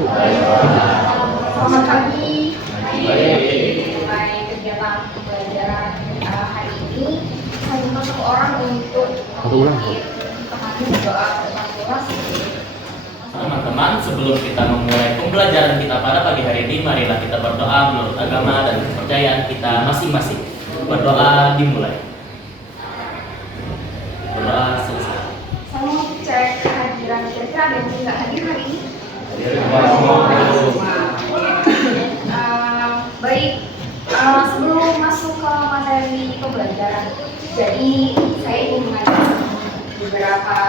Selamat pagi. Mulai kegiatan pembelajaran hari ini, saya minta satu orang untuk memimpin doa tentang kelas. Teman-teman, sebelum kita memulai pembelajaran kita pada pagi hari ini, marilah kita berdoa menurut agama dan kepercayaan kita masing-masing. Berdoa dimulai. Berdoa selesai. Saya mau cek kehadiran, kira-kira ada yang nggak hadir hari ini? Baik, sebelum masuk ke materi pembelajaran, jadi saya ingin mengajukan beberapa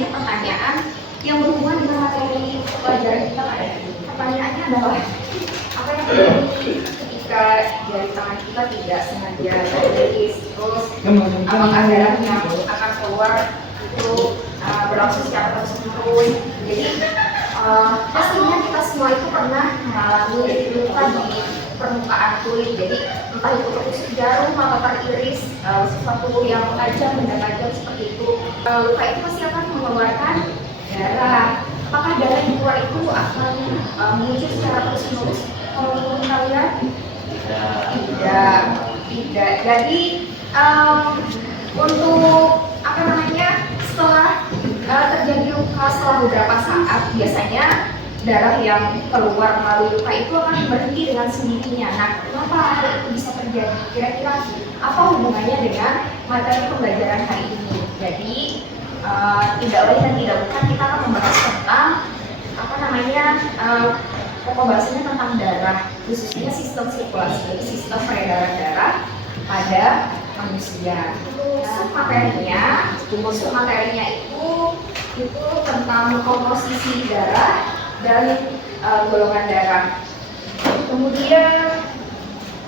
pertanyaan yang berhubungan dengan materi pelajaran kita pada hari ini. Pertanyaannya adalah, apa yang terjadi ketika jari tangan kita tidak sengaja tertulis, terus apakah darah yang akan keluar itu berlangsung secara terus-menerus. Jadi pastinya kita semua itu pernah mengalami luka di permukaan kulit. Jadi entah itu tertusuk jarum atau teriris sesuatu yang tajam, benda tajam seperti itu. Luka itu pasti akan mengeluarkan darah. Apakah darah yang keluar itu akan muncul secara terus-menerus? Kalau menurut kalian? Tidak. Jadi untuk setelah terjadi luka setelah beberapa saat, biasanya darah yang keluar melalui luka itu akan berhenti dengan sendirinya. Nah, kenapa hal itu bisa terjadi? Kira-kira apa hubungannya dengan materi pembelajaran hari ini? Jadi tidak lain dan tidak bukan, kita akan membahas tentang pokok bahasanya tentang darah, khususnya sistem sirkulasi, sistem peredaran darah pada manusia. Materinya itu tentang komposisi darah dan golongan darah. Kemudian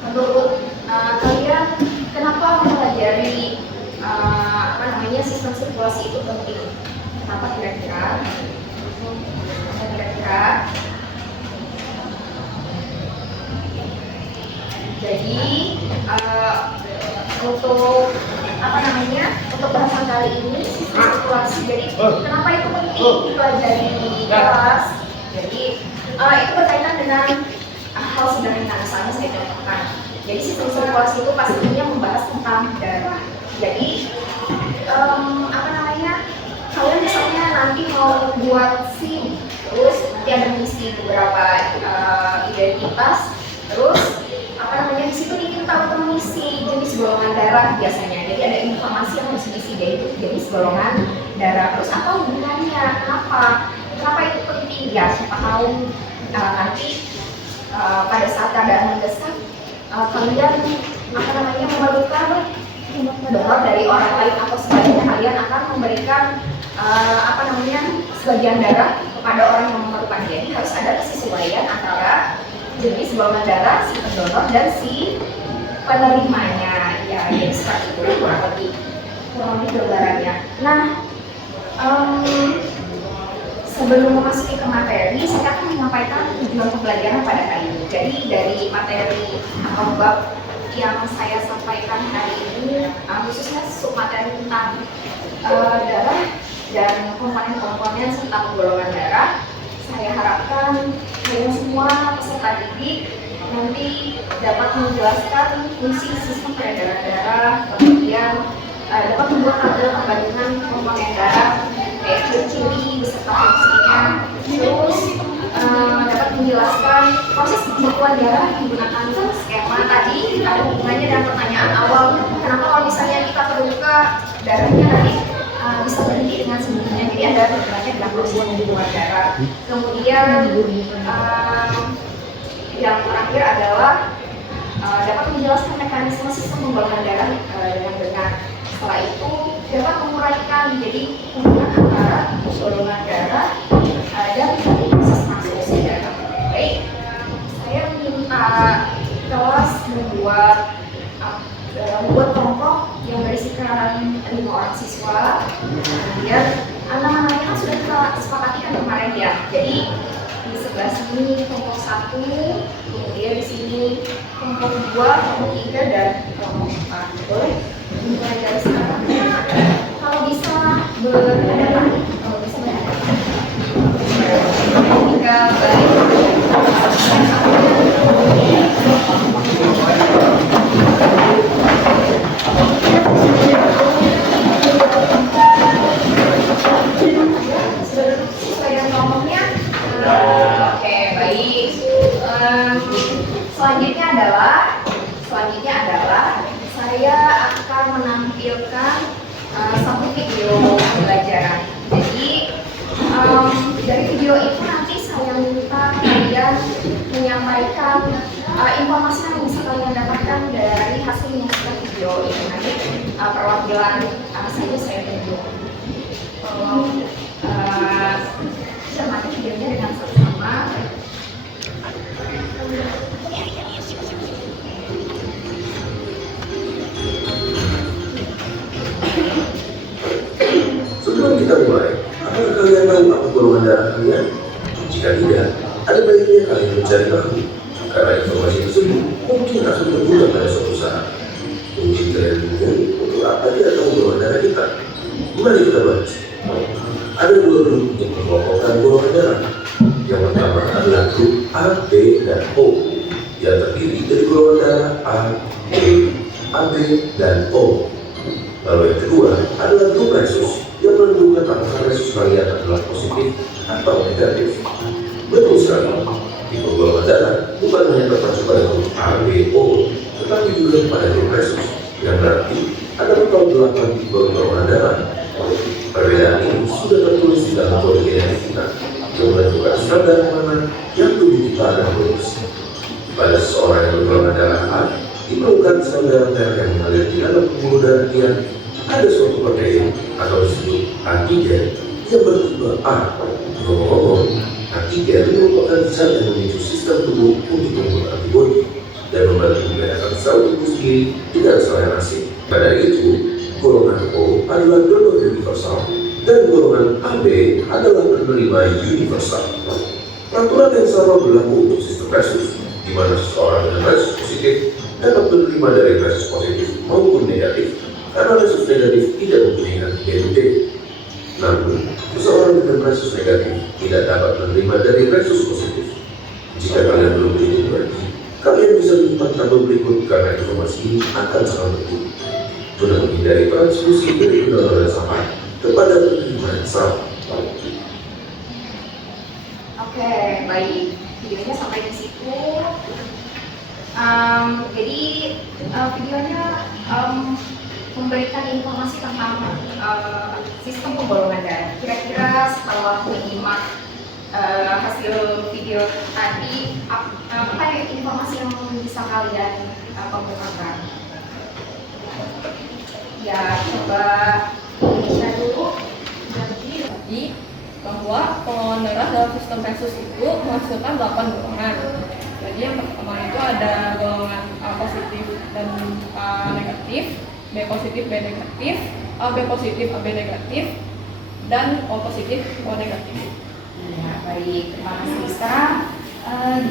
menurut kalian, kenapa mempelajari sistem sirkulasi itu penting? Kenapa kira-kira? Jadi untuk bahasan kali ini sistem sirkulasi. Jadi kenapa itu penting dipelajari di kelas? Jadi itu berkaitan dengan hal sederhana. Misalnya saya contohkan. Jadi sistem sirkulasi itu pastinya membahas tentang darah. Jadi kalian misalnya nanti mau buat SIM, terus nanti ada mengisi beberapa identitas, terus di situ ingin tahu mengisi jenis golongan darah biasanya. Jadi ada informasi yang harus diisi, yaitu jenis golongan darah. Terus apa hubungannya? Kenapa itu penting? Ya, siapa tahu nanti pada saat keadaan mendesak, kalian memerlukan donor dari orang lain, atau sebaliknya kalian akan memberikan sebagian darah kepada orang yang memerlukan. Jadi harus ada kesesuaian antara jenis golongan darah si pendonor dan si penerimanya. Ya, jadi seperti itu kurang lebih gambarannya. Nah, sebelum memasuki ke materi, saya akan menyampaikan tujuan pembelajaran pada hari ini. Jadi dari materi atau bab yang saya sampaikan hari ini, khususnya submateri tentang darah dan komponen-komponen serta golongan darah, saya harapkan kalian semua peserta didik nanti dapat menjelaskan fungsi sistem peredaran darah, kemudian dapat membuat tabel perbandingan komponen darah kayak ciri-ciri beserta fungsinya, terus dapat menjelaskan proses pembekuan darah menggunakan skema tadi. Ada hubungannya dengan pertanyaan awal, kenapa kalau misalnya kita terluka darahnya nanti bisa berhenti dengan sendirinya. Jadi ada hubungannya dengan proses pembekuan darah. Kemudian yang terakhir adalah dapat menjelaskan mekanisme sistem pembuangan darah dengan benar. Setelah itu dapat menguraikan jadi hubungan antara golongan darah dan proses transfusi darah. Baik, saya minta kelas membuat kelompok yang berisikan 5 orang siswa. Kemudian nama-namanya kan sudah kita sepakati kan kemarin ya. Jadi di sebelah sini kelompok 1, kemudian di sini kelompok 2, kelompok 3, dan kelompok 4. Boleh mulai dari sekarang. Kalau bisa berhadapan, tinggal Sesuai dengan ngomongnya. Oke, baik. Selanjutnya adalah saya akan menampilkan satu video pembelajaran. Jadi dari video itu nanti saya minta kalian menyampaikan informasi yang bisa kalian dapatkan dari hasil menyaksikan video ini. Nanti perwakilan saja saya tunjuk. Cermati videonya dengan sama-sama. Sebelum kita mulai, apakah kalian tahu apa golongan darah kalian? Jika tidak, ada baiknya kalian mencari tahu, karena informasi tersebut mungkin akan berguna pada suatu saat. Mungkin kalian bingung untuk apa kita tahu golongan darah kita. Mari kita bahas. Ada dua grup yang mengelompokkan golongan darah. Yang pertama adalah grup A, B, dan O, yang terdiri dari golongan darah A, B, AB, dan O. Lalu yang kedua adalah grup resus yang menentukan apakah resus kalian adalah positif atau negatif. Betul sekali, tipe golongan darah bukan hanya terpacu pada grup A, B, O, tetapi juga pada grup resus, yang berarti ada total 8 tipe golongan darah. Perbedaan ini sudah tertulis di dalam kode genetik kita, yang menentukan standar mana yang tubuh kita akan produksi. Pada seseorang yang bergolongan darah A, diperlukan sel darah merah yang mengalir di dalam pembuluh darah dia. Ada suatu protein atau disebut antigen yang bertipe A. Ngomong-ngomong, antigen merupakan zat yang memicu sistem tubuh untuk membuat antibodi dan membantu membedakan sel tubuh sendiri dengan sel yang asing. Pada itu, golongan O adalah donor universal dan golongan AB adalah penerima universal. Peraturan yang sama berlaku untuk sistem resus, di mana seseorang dengan resus positif dapat menerima dari resus positif maupun negatif, karena resus negatif tidak mempunyai antigen D. Namun, seseorang dengan resus negatif tidak dapat menerima dari resus positif. Jika kalian belum begitu mengerti, kalian bisa melihat tabel berikut karena informasi ini akan sangat penting. Guna menghindari transfusi dari donor yang sama kepada penerima yang sama. Oke, baik. Videonya sampai di situ. Jadi videonya memberikan informasi tentang sistem penggolongan darah. Kira-kira setelah menyimak hasil video tadi, apa informasi yang bisa kalian kemukakan? Ya, coba Indonesia dulu. Jadi bahwa golongan darah dalam sistem resus itu menghasilkan 8 golongan. Jadi yang pertama itu ada golongan A positif dan A negatif, B positif, B negatif, AB positif, AB negatif, dan O positif, O negatif. Ya, baik. Terima kasih. Sekarang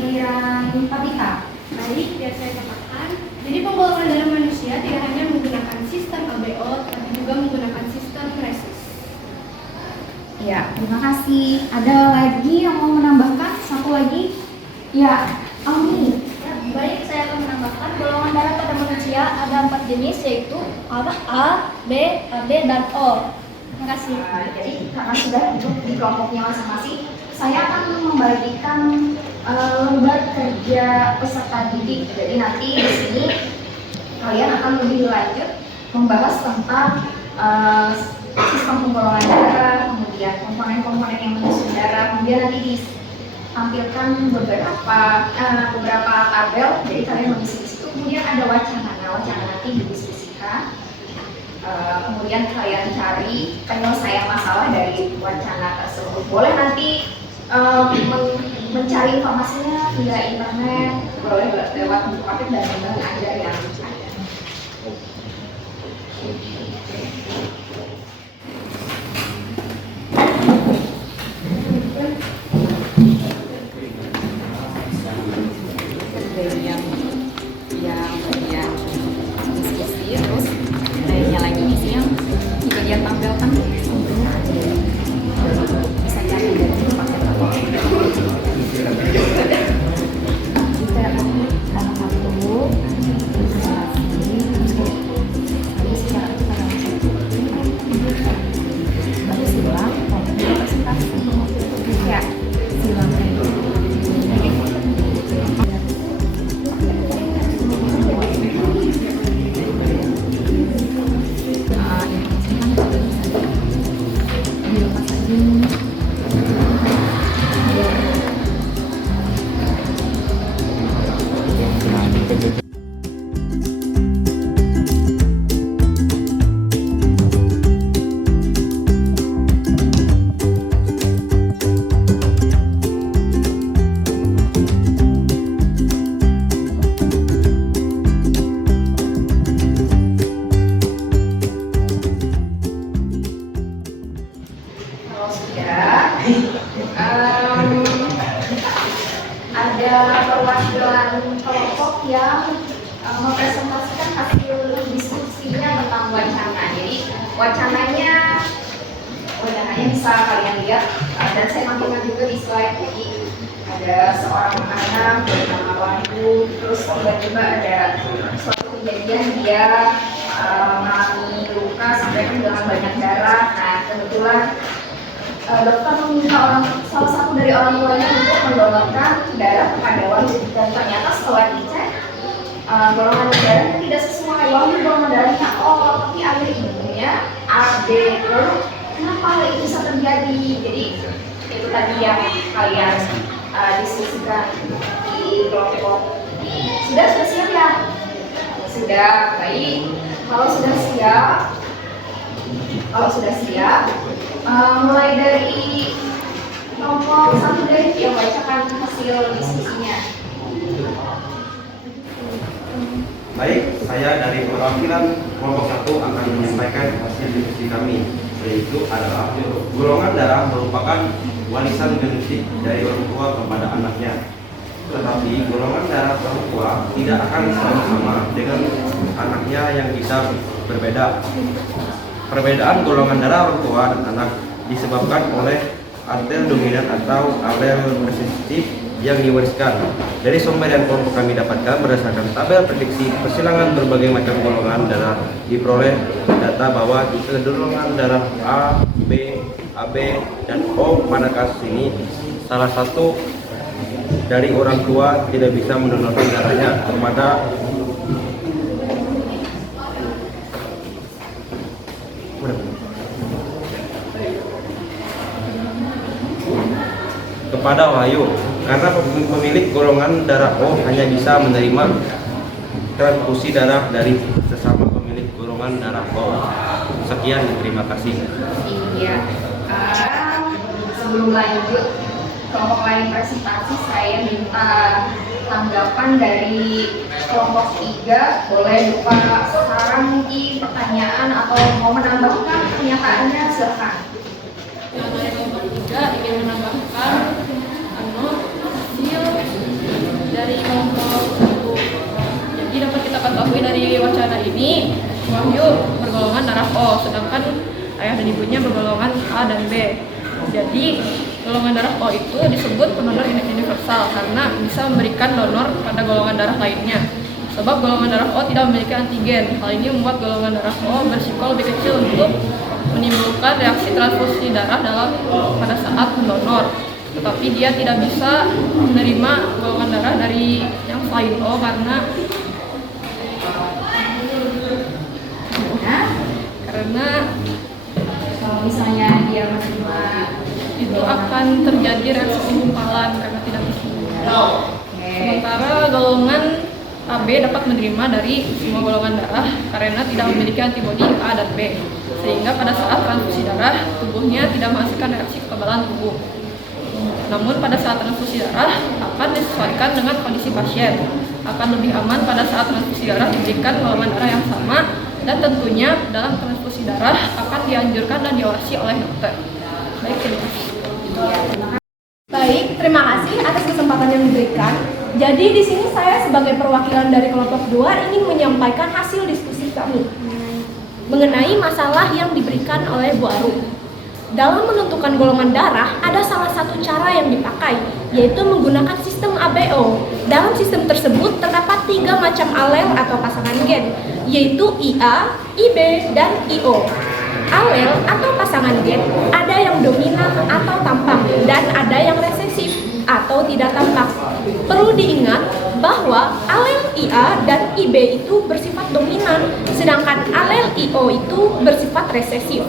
giliran Tabita. Baik, biar saya katakan. Jadi penggolongan darah manusia tidak hanya menggunakan sistem ABO, tapi juga menggunakan sistem resus. Ya, terima kasih. Ada lagi yang mau menambahkan? Satu lagi? Ya, Ami. Ya, baik, saya akan menambahkan golongan darah pada manusia ada 4 jenis, yaitu A, B, AB, dan O. Terima kasih. Jadi karena sudah duduk di kelompoknya masing-masing, saya akan membagikan lembar kerja peserta didik. Jadi nanti di sini kalian akan lebih lanjut membahas tentang sistem penggolongan darah, kemudian komponen-komponen yang menyusun darah, kemudian nanti ditampilkan beberapa tabel. Jadi kalian mengisi di situ. Kemudian ada wacana nanti didiskusikan. Kemudian kalian cari penyelesaian masalah dari wacana tersebut. Boleh nanti mencari informasinya via internet, boleh lewat buku paket dan lembaga ajar yang ada. Bagian diskusi, terus lainnya lagi isi yang juga dia tampilkan sebelumnya bisa cari dari buku paket. ada perwakilan kelompok yang mempresentasikan hasil diskusinya tentang wacana. Jadi wacananya bisa kalian lihat, dan saya tampilkan juga di slide. Jadi ada seorang anak bernama Wahyu, terus tiba-tiba ada suatu kejadian dia mengalami luka sampai dengan banyak darah. Nah, kebetulan dokter meminta salah satu dari orang tuanya untuk mendonorkan darah kepada Wahyu, dan ternyata setelah dicek golongan darahnya tidak sesuai. Wahyu golongan darahnya O, tapi ada ibunya AB. Lalu kenapa hal itu bisa terjadi? Jadi itu tadi yang kalian diskusikan di kelompok. Sudah siap ya? Sudah, baik. Kalau sudah siap, mulai dari kelompok 1 deh yang bacakan hasil diskusinya. Baik, saya dari perwakilan kelompok 1 akan menyampaikan hasil diskusi kami, yaitu adalah golongan darah merupakan warisan genetik dari orang tua kepada anaknya. Tetapi golongan darah orang tua tidak akan selalu sama dengan anaknya yang bisa berbeda. Perbedaan golongan darah orang tua dan anak disebabkan oleh alel dominan atau alel resesif yang diwariskan. Dari sumber yang kelompok kami dapatkan berdasarkan tabel prediksi persilangan berbagai macam golongan darah, diperoleh data bahwa golongan darah A, B, AB, dan O pada kasus ini salah satu dari orang tua tidak bisa mendonorkan darahnya kepada Wahyu, karena pemilik golongan darah O hanya bisa menerima transfusi darah dari sesama pemilik golongan darah O. Sekian, terima kasih. Iya. Sebelum lanjut kelompok lain presentasi, saya minta tanggapan dari kelompok 3. Boleh lupa sekarang mungkin pertanyaan atau mau menambahkan pernyataannya, silakan. Yang dari kelompok 3 ingin menambahkan hasil dari kelompok 1. Jadi dapat kita ketahui dari wacana ini, Wahyu bergolongan darah O, sedangkan ayah dan ibunya bergolongan A dan B. Jadi golongan darah O itu disebut pendonor universal karena bisa memberikan donor pada golongan darah lainnya. Sebab golongan darah O tidak memiliki antigen. Hal ini membuat golongan darah O berisiko lebih kecil untuk menimbulkan reaksi transfusi darah pada saat mendonor. Tetapi dia tidak bisa menerima golongan darah dari yang selain O karena Kalau misalnya dia menerima itu akan terjadi reaksi penggumpalan karena tidak bisa. Sementara golongan AB dapat menerima dari semua golongan darah karena tidak memiliki antibodi A dan B, sehingga pada saat transfusi darah tubuhnya tidak menghasilkan reaksi kekebalan tubuh. Namun pada saat transfusi darah akan disesuaikan dengan kondisi pasien. Akan lebih aman pada saat transfusi darah diberikan golongan darah yang sama, dan tentunya dalam transfusi darah akan dianjurkan dan diawasi oleh dokter. Baik, terima kasih. Baik, terima kasih atas kesempatan yang diberikan. Jadi di sini saya sebagai perwakilan dari kelompok 2 ingin menyampaikan hasil diskusi kami mengenai masalah yang diberikan oleh Bu Aru. Dalam menentukan golongan darah, ada salah satu cara yang dipakai, yaitu menggunakan sistem ABO. Dalam sistem tersebut terdapat 3 macam alel atau pasangan gen, yaitu IA, IB, dan IO. Alel atau pasangan gen ada yang dominan atau tampak, dan ada yang resesif atau tidak tampak. Perlu diingat bahwa alel IA dan IB itu bersifat dominan, sedangkan alel IO itu bersifat resesif.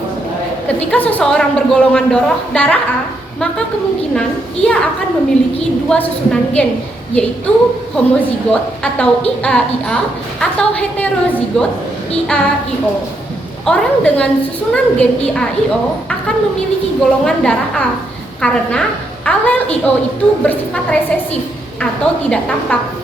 Ketika seseorang bergolongan darah A, maka kemungkinan ia akan memiliki 2 susunan gen, yaitu homozigot atau IA-IA atau heterozigot IA-IO. Orang dengan susunan gen IA-IO akan memiliki golongan darah A karena alel IO itu bersifat resesif atau tidak tampak.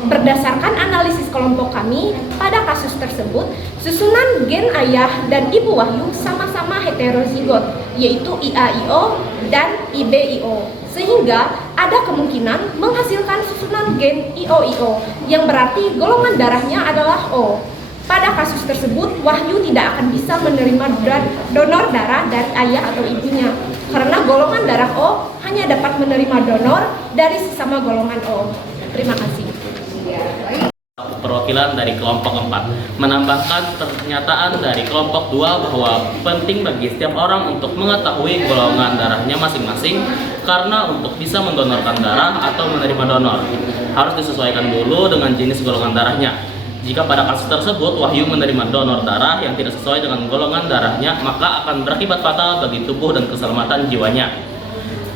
Berdasarkan analisis kelompok kami, pada kasus tersebut, susunan gen ayah dan ibu Wahyu sama-sama heterozigot, yaitu IA-IO dan IB-IO. Sehingga ada ada kemungkinan menghasilkan susunan gen IOIO yang berarti golongan darahnya adalah O. Pada kasus tersebut, Wahyu tidak akan bisa menerima donor darah dari ayah atau ibunya karena golongan darah O hanya dapat menerima donor dari sesama golongan O. Terima kasih. Iya, baik. Perwakilan dari kelompok 4 menambahkan pernyataan dari kelompok 2 bahwa penting bagi setiap orang untuk mengetahui golongan darahnya masing-masing karena untuk bisa mendonorkan darah atau menerima donor harus disesuaikan dulu dengan jenis golongan darahnya. Jika pada kasus tersebut Wahyu menerima donor darah yang tidak sesuai dengan golongan darahnya, maka akan berakibat fatal bagi tubuh dan keselamatan jiwanya.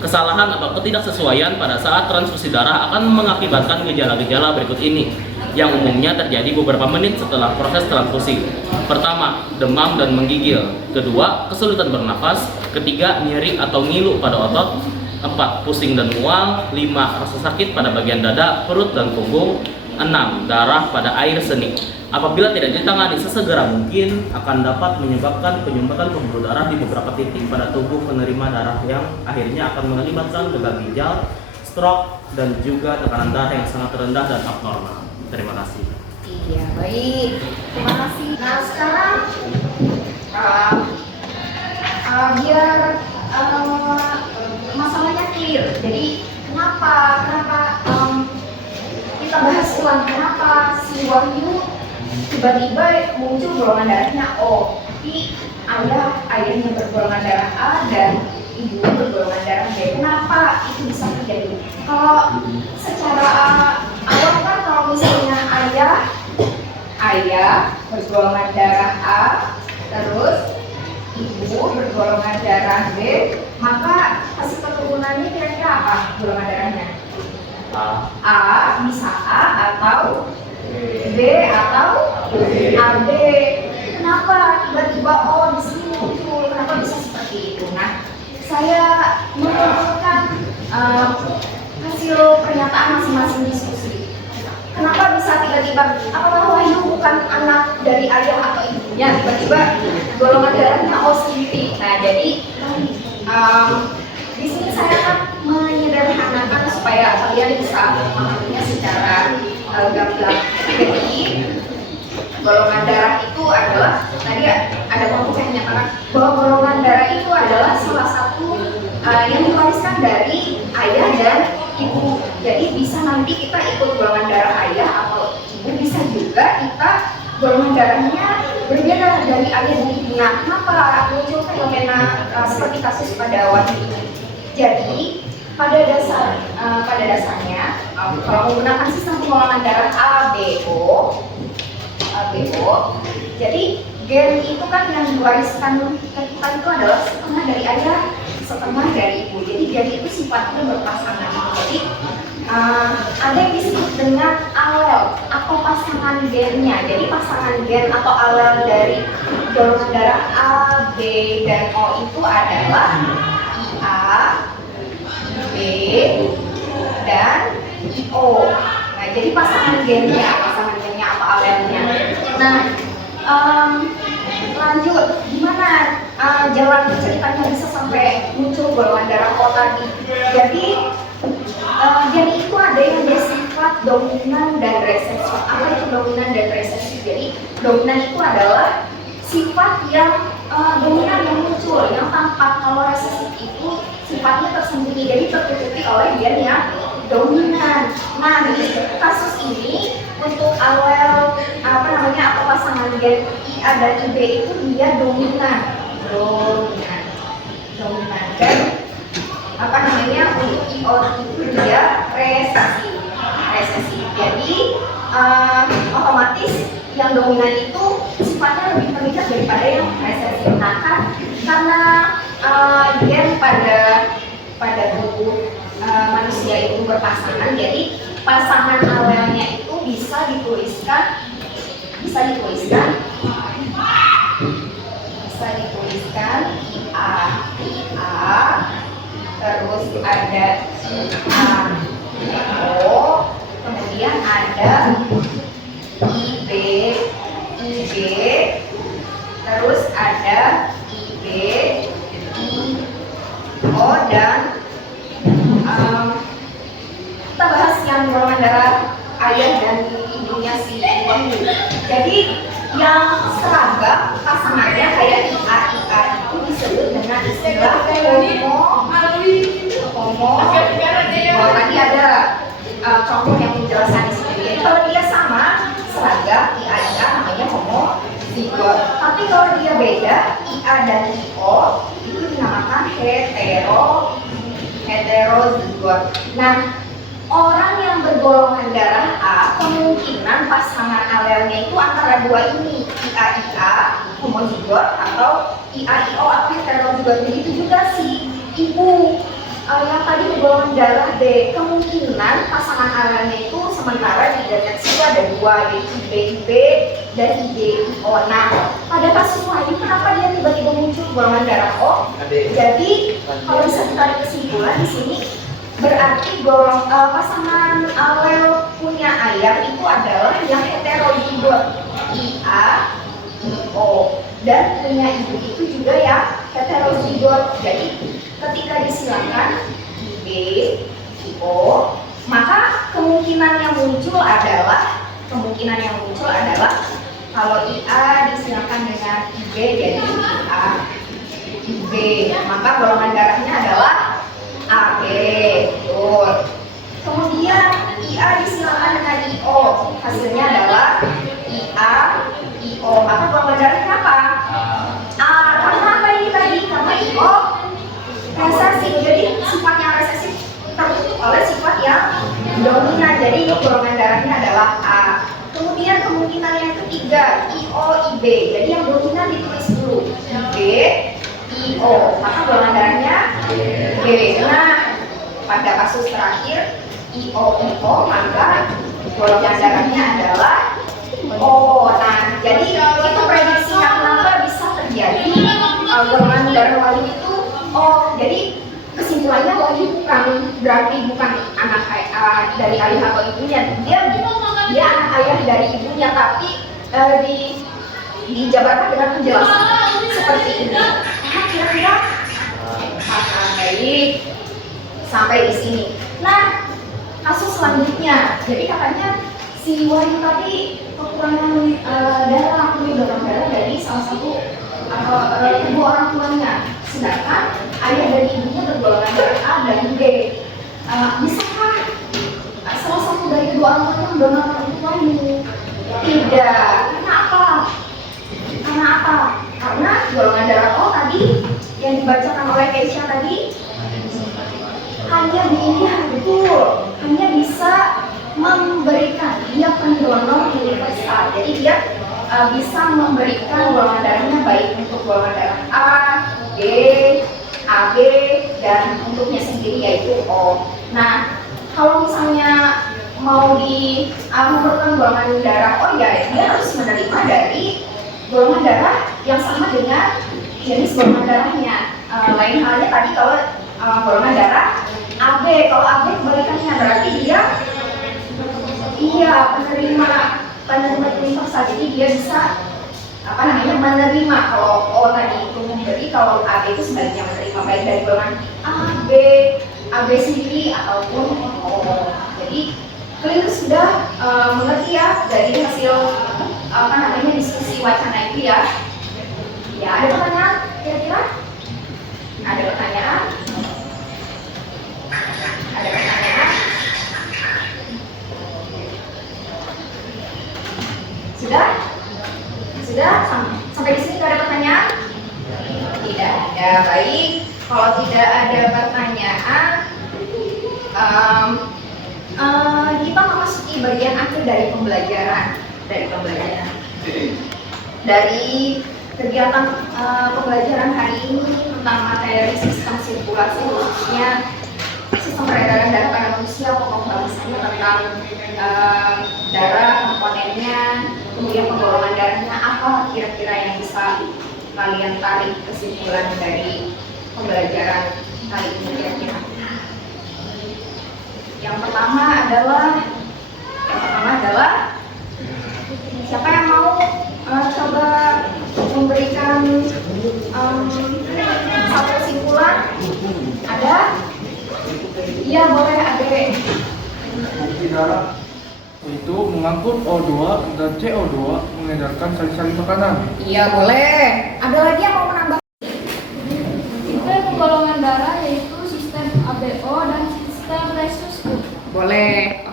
Kesalahan atau ketidaksesuaian pada saat transfusi darah akan mengakibatkan gejala-gejala berikut ini, yang umumnya terjadi beberapa menit setelah proses transfusi. Pertama, demam dan menggigil. Kedua, kesulitan bernafas. Ketiga, nyeri atau ngilu pada otot. 4, pusing dan mual. 5, rasa sakit pada bagian dada, perut dan punggung. 6, darah pada air seni. Apabila tidak ditangani sesegera mungkin, akan dapat menyebabkan penyumbatan pembuluh darah di beberapa titik pada tubuh penerima darah yang akhirnya akan mengakibatkan gagal ginjal, stroke, dan juga tekanan darah yang sangat rendah dan abnormal. Terima kasih. Iya, baik. Terima kasih. Nah, sekarang biar masalahnya clear. Jadi, kenapa kita bahas ulang kenapa si Wahyu tiba-tiba muncul golongan darahnya O, tapi ayahnya bergolongan darah A dan ibunya bergolongan darah B. Kenapa itu bisa terjadi? Kalau secara awal kan kalau misalnya ayah bergolongan darah A, terus ibu bergolongan darah B, maka hasil keturunannya kira-kira apa golongan darahnya? A bisa A atau B atau AB. Kenapa tiba-tiba di sini muncul? Kenapa bisa seperti itu? Nah, saya mengumpulkan hasil pernyataan masing-masing diskusi. Kenapa bisa tiba-tiba? Apakah Wahyu bukan anak dari ayah atau ibunya? Tiba-tiba golongan darahnya O sendiri. Nah, jadi di sini saya akan menyederhanakan supaya kalian bisa memahaminya secara gamblang. Jadi golongan darah itu adalah, tadi ada kelompok yang menyatakan bahwa golongan darah itu adalah salah satu yang diwariskan dari ayah dan ibu. Jadi bisa nanti kita ikut golongan darah ayah atau ibu, bisa juga kita golongan darahnya berbeda dari ayah dan ibu. Nah, kenapa muncul fenomena seperti kasus pada Wahyu ini? Jadi pada dasarnya kalau menggunakan sistem pengolahan darah ABO, jadi gen itu kan yang diwariskan ke kita itu adalah setengah dari ayah, setengah dari ibu. Jadi gen itu sifatnya berpasangan. Jadi ada yang disebut dengan alel atau pasangan gennya. Jadi pasangan gen atau alel dari golongan darah A, B, dan O itu adalah IA, B, dan IO. Nah, jadi pasangan gennya apa alelnya. Nah, lanjut, gimana jalan ceritanya bisa sampai muncul golongan darah O tadi? Jadi gen itu ada yang bersifat dominan dan resesif. Apa itu dominan dan resesif? Jadi dominan itu adalah sifat yang dominan yang muncul, yang tampak. Kalau resesif itu sifatnya tersembunyi, jadi tertutupi oleh gen yang dominan. Nah, di kasus ini untuk alel atau pasangan gen IA dan IB itu dia dominan. Dan untuk IO itu dia resesif. Jadi otomatis yang dominan itu sifatnya lebih meningkat daripada yang resesif. Nah, karena gen pada tubuh manusia itu berpasangan, jadi pasangan alelnya itu bisa dituliskan IA, terus ada IO, kemudian ada IB, terus ada IB, IO, dan dengan golongan darah ayah dan ibunya si Wahyu. Jadi yang seragam pasangannya kayak IA itu disebut dengan istilah homo. Kalau tadi ada contoh yang menjelaskan di sini. Jadi kalau dia sama seragam IA namanya homo zigot. Tapi kalau dia beda IA dan IO itu dinamakan heterozigot. Nah, orang yang bergolongan darah A kemungkinan pasangan alelnya itu antara dua ini, IA homozigot atau IA IO atau heterozigot. Begitu juga si ibu yang tadi bergolongan darah B, kemungkinan pasangan alelnya itu sementara di deteksi ada dua, yaitu IB dan IO. Nah, pada kasus Wahyu kenapa dia tiba-tiba muncul golongan darah O? Jadi kalau bisa ditarik kesimpulan di sini berarti pasangan alel punya ayah itu adalah yang heterozigot IA IO, dan punya ibu itu juga yang heterozigot. Jadi ketika disilakan IB IO, maka kemungkinan yang muncul adalah kalau IA disilakan dengan IB jadi IA IB, maka golongan darahnya adalah AB. Betul. Kemudian IA disilakan dengan IO, hasilnya adalah IA IO, maka golongan darahnya apa? A. Karena apa ini tadi? Karena IO resesif, jadi sifatnya resesif tertutup oleh sifat yang dominan, jadi golongan darahnya adalah A. Kemudian kemungkinan yang ketiga IO IB, jadi yang dominan ditulis dulu IB IO, maka golongan darahnya B. Nah, pada kasus terakhir IO maka golongan darahnya adalah O. Nah, jadi itu prediksinya kenapa bisa terjadi golongan darah Wahyu itu O. Jadi kesimpulannya Wahyu berarti bukan anak dari ayah atau ibunya, dia anak ayah dari ibunya, tapi dijabarkan dengan penjelasan seperti ini. Kira-kira baik sampai di sini. Nah, kasus selanjutnya, jadi katanya si Wahyu tadi kekurangan darah, donor darah dari salah satu kedua orang tuanya, sedangkan ayah dan ibunya bergolongan darah A dan B. Bisakah salah satu dari kedua orang tuanya mendonor untuk Wahyu? Tidak. Karena apa? Karena golongan darah O tadi yang dibacakan oleh Keisha tadi hanya bisa memberikan, dia pendonor universal. Jadi dia bisa memberikan golongan darahnya baik untuk golongan darah A, B, AB, dan untuknya sendiri yaitu O. Nah, kalau misalnya mau memerlukan golongan darah O, ya dia harus menerima dari golongan darah yang sama dengan jenis golongan darahnya. Lain halnya tadi kalau golongan darah AB, kalau AB kebalikannya berarti dia penerima universal, jadi dia bisa menerima. Kalau O tadi itu memberi, kalau AB itu sebaliknya menerima baik dari golongan AB sendiri ataupun O. Jadi kalian sudah mengerti ya dari hasil diskusi wacana itu ya. Ya, ada pertanyaan kira-kira? Ada pertanyaan? Ada pertanyaan? Sudah? Sampai di sini tidak ada pertanyaan? Tidak ada. Baik. Kalau tidak ada pertanyaan, kita memasuki bagian akhir dari pembelajaran. Dari kegiatan pembelajaran hari ini tentang materi sistem sirkulasi, khususnya sistem peredaran darah pada manusia, pokok bahasannya tentang darah, komponennya, kemudian penggolongan darahnya, apa kira-kira yang bisa kalian tarik kesimpulan dari pembelajaran kali ini kira-kira? Yang pertama adalah siapa yang mau coba memberikan satu kesimpulan? Ada? Iya, boleh, Ade. isi darah, yaitu mengangkut O2 dan CO2 mengedarkan sali-sali makanan. Iya boleh. Ada lagi yang mau menambah? Tipe penggolongan darah yaitu sistem ABO dan sistem resus. Boleh.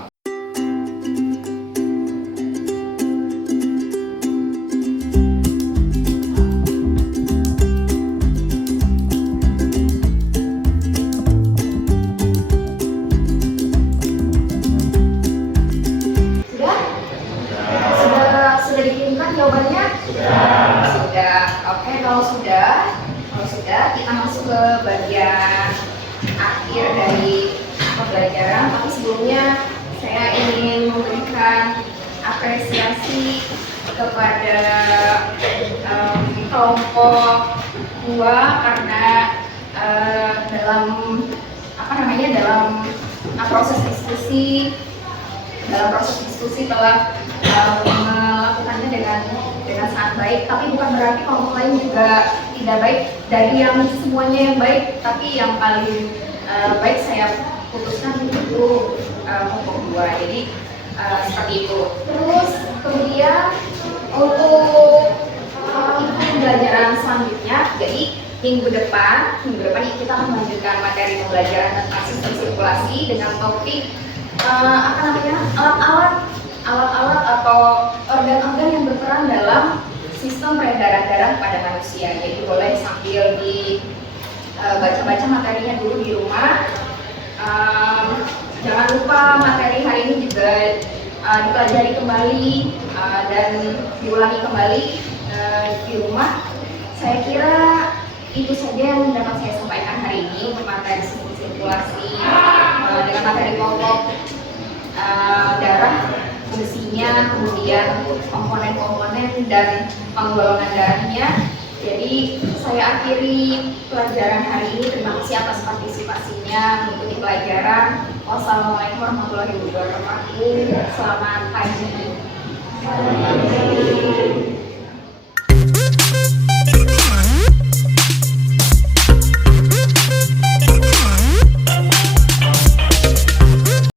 Sudah? Sudah dikirimkan jawabannya? Sudah. Oke, kalau sudah, kita masuk ke bagian akhir dari pembelajaran. Tapi sebelumnya saya ingin memberikan apresiasi kepada kelompok 2 karena dalam proses diskusi telah melakukannya dengan sangat baik, tapi bukan berarti kelompok lain juga tidak baik. Dari yang semuanya yang baik, tapi yang paling baik saya putuskan itu kelompok 2. Jadi seperti itu. Terus kemudian untuk pembelajaran selanjutnya, jadi minggu depan kita akan melanjutkan materi pembelajaran tentang sistem sirkulasi dengan topik alat-alat atau organ-organ yang berperan dalam sistem peredaran darah pada manusia. Jadi boleh sambil baca-baca materinya dulu di rumah. Jangan lupa materi hari ini juga dipelajari kembali dan diulangi kembali di rumah. Saya kira itu saja yang dapat saya sampaikan hari ini untuk materi sistem sirkulasi dengan materi kelompok darah, fungsinya, kemudian komponen-komponen dan penggolongan darahnya. Jadi saya akhiri pelajaran hari ini. Terima kasih atas partisipasinya mengikuti pelajaran. Wassalamualaikum warahmatullahi wabarakatuh. Selamat pagi.